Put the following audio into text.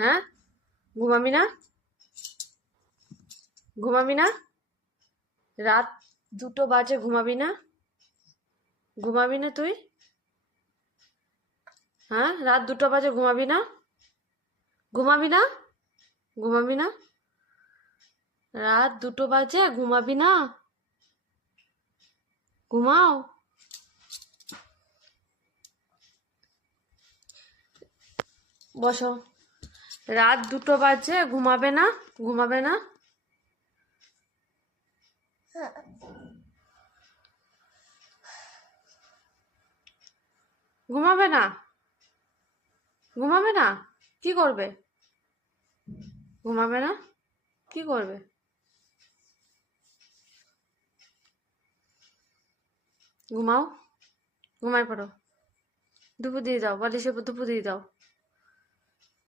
হ্যাঁ, ঘুমাবি না? ঘুমাবি না? রাত 2টো বাজে, ঘুমাবি না? ঘুমাবি না তুই? হ্যাঁ, রাত 2টো বাজে, ঘুমাবি না? ঘুমাবি না? ঘুমাবি না? রাত 2টো বাজে, ঘুমাবি না? ঘুমাও। বসো। রাত 2টো বাজে, ঘুমাবে না? ঘুমাবে না? ঘুমাবে না? ঘুমাবে না? কি করবে? ঘুমাবে না? কি করবে? ঘুমাও। ঘুমাই পড়ো। দুপুর দিয়ে দাও, বালিশের উপর দুপুর দিয়ে দাও।